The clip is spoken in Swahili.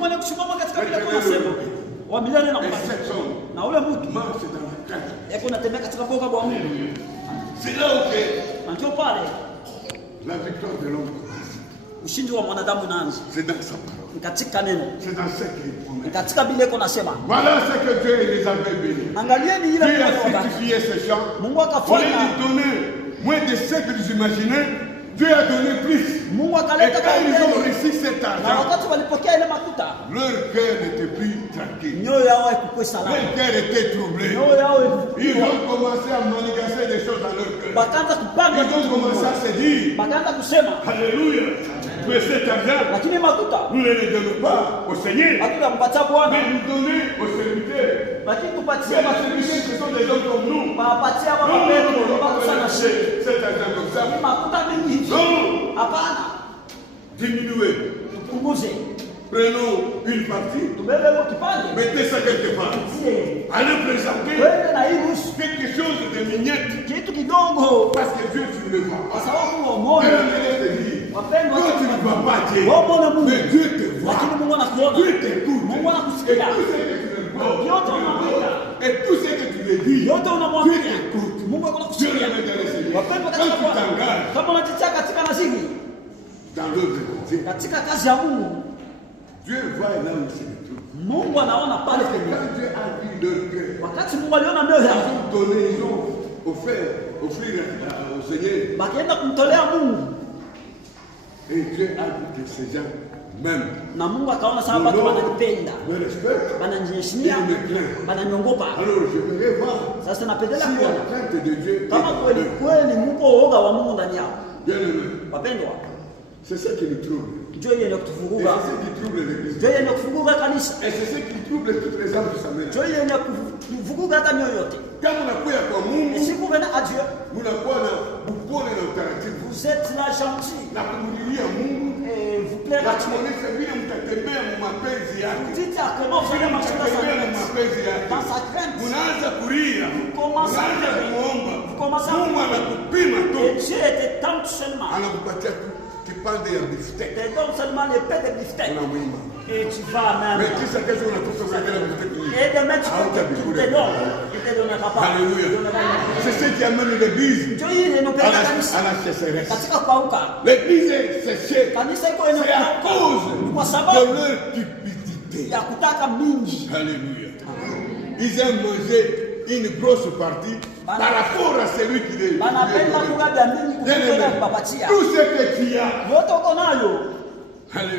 mwenye kusimama katika vile kunasema wa milele na mbali. Na ule mtu yako unatembea katika boga bwa Mungu. C'est là où ndio pale la victoire de l'homme. Ushindi wa mwanadamu unaanza. C'est dans sa parole. Katika neno. C'est dans ce qu'il promet. Katika Biblia iko nasema. Voilà ce que Dieu les avait bénis. Angalieni ile Dieu a sanctifié ces gens. Mungu akafanya. Au lieu de donner moins de ce que vous imaginez, Dieu a donné plus. Mungu Et akaleta quand ils ont kabisa. reçu cet Na argent, wakati walipokea ile makuta, leur cœur n'était plus tranquille. nyoyo yao haikuwa salama. Leur cœur était troublé. Nyoyo yao Ils ont commencé à manigancer des choses dans leur cœur. bakaanza kupanga Ils ont commencé à se dire, bakaanza kusema, Alléluia, mais cet argent, lakini makuta nous ne le donnons pas au Seigneur, hatuyampatia Bwana, mais nous donnons aux serviteurs. lakini tupatie Mais les serviteurs, ce sont des hommes comme nous. bapatia Nous baba ne Petro pouvons pas baba sana lâcher cet argent comme ça. makuta mingi hivi. Non, Hapana, diminuez. tupunguze, Prenons une partie, tubebe hiyo kipande, mettez ça quelque part. tie Allez présenter wewe na hii nusu quelque chose de mignette. kitu kidogo, Parce que Dieu, tu ne le vois kwa pas. sababu wa Mais moyo la Bible te dit, wapendwa, toi tu ne vois pas Dieu, wewe unaona Mungu, mais Dieu te voit. lakini Mungu anakuona, Dieu t'écoute. Mungu Et anakusikia, tout ce que tu le vois, yote unamwambia, et tout ce que tu le dis, yote Dieu unamwambia, t'écoute. Mungu Dieu anakusikia. le met dans le Seigneur. Wapendwa Quand katika tu Bwana, t'engages kama unajitia katika naziri, dans l'œuvre de Dieu, katika kazi ya Mungu, Dieu voit là où c'est le truc. Mungu anaona pale Parce que penye. quand Dieu a vu leur cœur, Wakati Mungu aliona mioyo ils yao, ont donné, ils ont offert au Seigneur. bakaenda kumtolea Mungu, Et Dieu a vu que ces gens, même, na Mungu akaona sababu watu wananipenda, me respectent, wananiheshimia, ils me craignent. wananiongopa. Alors je voudrais voir Sasa napendelea si la kuona crainte de Dieu est kama dans kweli eux. kweli mko uoga wa Mungu ndani yao. Bien aimé, Wapendwa, c'est ce qui nous trouble. njoo yeye Et kutuvuruga, c'est ce qui trouble l'Église. njoo yeye kuvuruga kanisa, Et c'est ce qui trouble toutes les âmes de sa mère. njoo yeye kuvuruga hata mioyo yote. Kama unakuya kwa Et Mungu, si vous venez à Dieu, unakuwa na upole na utaratibu vous êtes là gentil na kumlilia Mungu et vous plaît na à Dieu. kuonesha vile mtatembea mu mapenzi Vous yake. dites à comment Vile faire marcher dans sa mtatembea mu crainte. mapenzi yake. Dans sa crainte. Unaanza kulia, commencez à unaanza pleurer. kumuomba. Vous commencez à Mungu pleurer. anakupima Et tu, Dieu te tente seulement. anakupatia kipande ya biftek, Te donne seulement les paix de bifteck. unamwima. Et tu vas même. Mais kisha kesho unatoka kuletea biftek nyingi. Et demain tu te Hautabikula. donnes. Il te donnera pas. Alléluia. Il te donnera pas. C'est ce qui amène l'église Ndio hii inopeleka à kanisa la sécheresse. katika kuanguka. L'église est séchée. Kanisa iko C'est à inopeleka cause kwa de sababu leur cupidité. ya kutaka mingi. Alléluia. Ils aiment manger une grosse partie par rapport à celui qui les Banapenda kula vya mingi kuliko ya kupapatia. Tout ce que tu as. Yote uko nayo. Alléluia.